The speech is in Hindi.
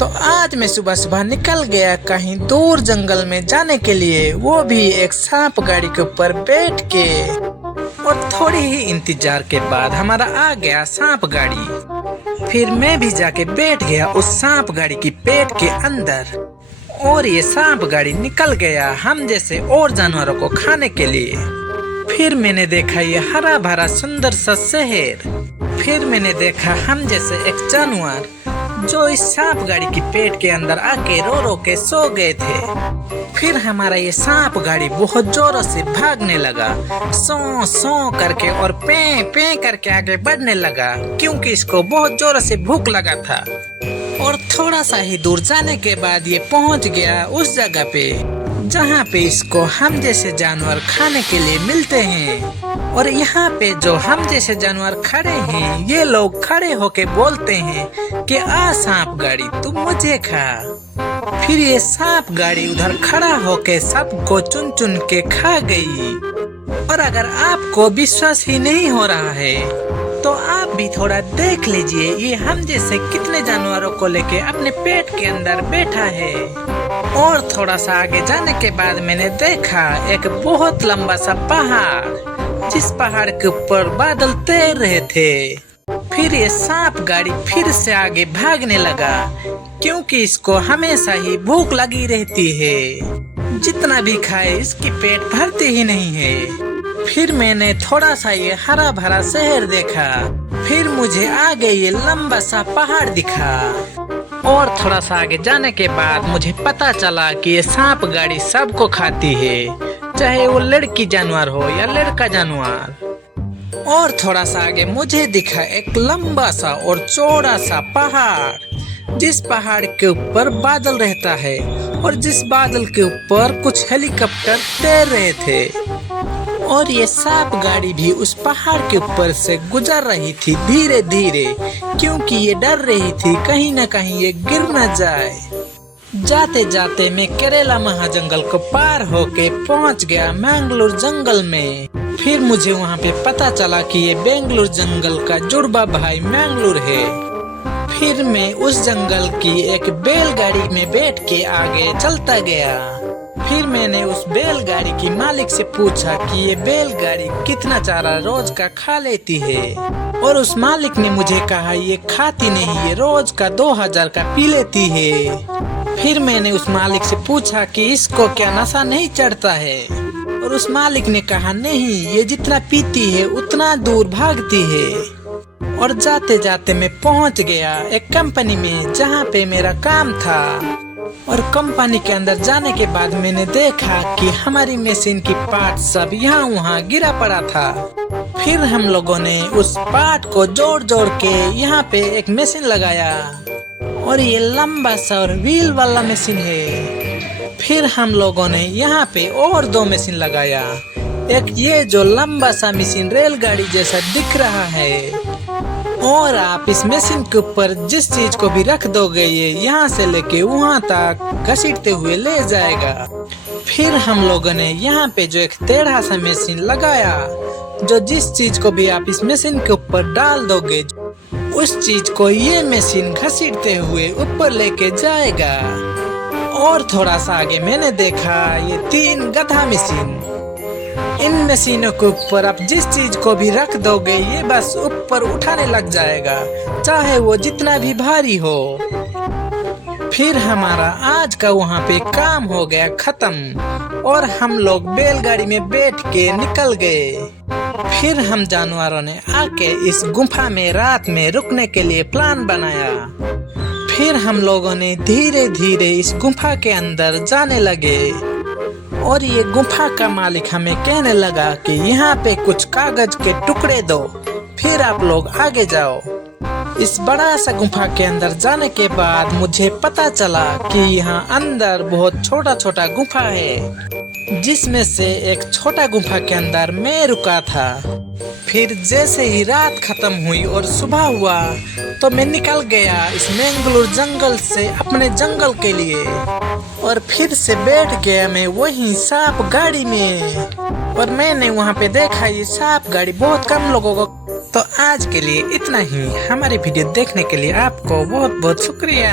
तो आज मैं सुबह सुबह निकल गया कहीं दूर जंगल में जाने के लिए, वो भी एक सांप गाड़ी के ऊपर बैठ के। और थोड़ी ही इंतजार के बाद हमारा आ गया सांप गाड़ी। फिर मैं भी जाके बैठ गया उस सांप गाड़ी की पेट के अंदर, और ये सांप गाड़ी निकल गया हम जैसे और जानवरों को खाने के लिए। फिर मैंने देखा ये हरा भरा सुंदर सा शहर। फिर मैंने देखा हम जैसे एक जानवर जो इस सांप गाड़ी की पेट के अंदर आके रो रो के सो गए थे। फिर हमारा ये सांप गाड़ी बहुत जोरों से भागने लगा, सौ सौ करके और पे पे करके आगे बढ़ने लगा, क्योंकि इसको बहुत जोरों से भूख लगा था। और थोड़ा सा ही दूर जाने के बाद ये पहुंच गया उस जगह पे जहाँ पे इसको हम जैसे जानवर खाने के लिए मिलते हैं। और यहाँ पे जो हम जैसे जानवर खड़े हैं, ये लोग खड़े होके बोलते हैं कि आ सांप गाड़ी तू मुझे खा। फिर ये सांप गाड़ी उधर खड़ा होके सबको चुन चुन के खा गई। और अगर आपको विश्वास ही नहीं हो रहा है तो आप भी थोड़ा देख लीजिए, ये हम जैसे कितने जानवरों को लेके अपने पेट के अंदर बैठा है। और थोड़ा सा आगे जाने के बाद मैंने देखा एक बहुत लंबा सा पहाड़, जिस पहाड़ के ऊपर बादल तैर रहे थे। फिर ये सांप गाड़ी फिर से आगे भागने लगा, क्योंकि इसको हमेशा ही भूख लगी रहती है, जितना भी खाए इसकी पेट भरती ही नहीं है। फिर मैंने थोड़ा सा ये हरा भरा शहर देखा। फिर मुझे आगे ये लंबा सा पहाड़ दिखा। और थोड़ा सा आगे जाने के बाद मुझे पता चला कि ये सांप गाड़ी सबको खाती है, चाहे वो लड़की जानवर हो या लड़का जानवर। और थोड़ा सा आगे मुझे दिखा एक लंबा सा और चौड़ा सा पहाड़, जिस पहाड़ के ऊपर बादल रहता है और जिस बादल के ऊपर कुछ हेलीकॉप्टर तैर रहे थे। और ये सांप गाड़ी भी उस पहाड़ के ऊपर से गुजर रही थी धीरे धीरे, क्योंकि ये डर रही थी कहीं न कहीं ये गिर न जाए। जाते जाते मैं केरला महाजंगल को पार होके पहुंच गया मैंगलोर जंगल में। फिर मुझे वहां पे पता चला कि ये बेंगलुरु जंगल का जुड़वा भाई मैंगलोर है। फिर मैं उस जंगल की एक बैलगाड़ी में बैठ के आगे चलता गया। फिर मैंने उस बैलगाड़ी की मालिक से पूछा कि ये बैलगाड़ी कितना चारा रोज का खा लेती है। और उस मालिक ने मुझे कहा ये खाती नहीं, ये रोज का 2000 का पी लेती है। फिर मैंने उस मालिक से पूछा कि इसको क्या नशा नहीं चढ़ता है, और उस मालिक ने कहा नहीं, ये जितना पीती है उतना दूर भागती है। और जाते जाते मैं पहुंच गया एक कंपनी में जहाँ पे मेरा काम था। और कंपनी के अंदर जाने के बाद मैंने देखा कि हमारी मशीन की पार्ट सब यहाँ वहाँ गिरा पड़ा था। फिर हम लोगों ने उस पार्ट को जोड़ जोड़ के यहाँ पे एक मशीन लगाया, और ये लंबा सा और व्हील वाला मशीन है। फिर हम लोगों ने यहाँ पे और 2 मशीन लगाया। एक ये जो लंबा सा मशीन रेलगाड़ी जैसा दिख रहा है, और आप इस मशीन के ऊपर जिस चीज को भी रख दोगे ये यहाँ से लेके वहाँ तक घसीटते हुए ले जाएगा। फिर हम लोगों ने यहाँ पे जो एक टेढ़ा सा मशीन लगाया, जो जिस चीज को भी आप इस मशीन के ऊपर डाल दोगे उस चीज को ये मशीन घसीटते हुए ऊपर लेके जाएगा। और थोड़ा सा आगे मैंने देखा ये 3 गधा मशीन। इन मशीनों के ऊपर आप जिस चीज को भी रख दोगे ये बस ऊपर उठाने लग जाएगा, चाहे वो जितना भी भारी हो। फिर हमारा आज का वहाँ पे काम हो गया खत्म, और हम लोग बैलगाड़ी में बैठ के निकल गए। फिर हम जानवरों ने आके इस गुफा में रात में रुकने के लिए प्लान बनाया। फिर हम लोगों ने धीरे धीरे इस गुफा के अंदर जाने लगे। और ये गुफा का मालिक हमें कहने लगा कि यहाँ पे कुछ कागज के टुकड़े दो, फिर आप लोग आगे जाओ। इस बड़ा सा गुफा के अंदर जाने के बाद मुझे पता चला कि यहाँ अंदर बहुत छोटा छोटा गुफा है, जिसमें से एक छोटा गुफा के अंदर मैं रुका था। फिर जैसे ही रात खत्म हुई और सुबह हुआ तो मैं निकल गया इस मैंगलोर जंगल से अपने जंगल के लिए, और फिर से बैठ गया मैं वही सांप गाड़ी में। और मैंने वहाँ पे देखा ये सांप गाड़ी बहुत कम लोगों को। तो आज के लिए इतना ही। हमारी वीडियो देखने के लिए आपको बहुत बहुत शुक्रिया।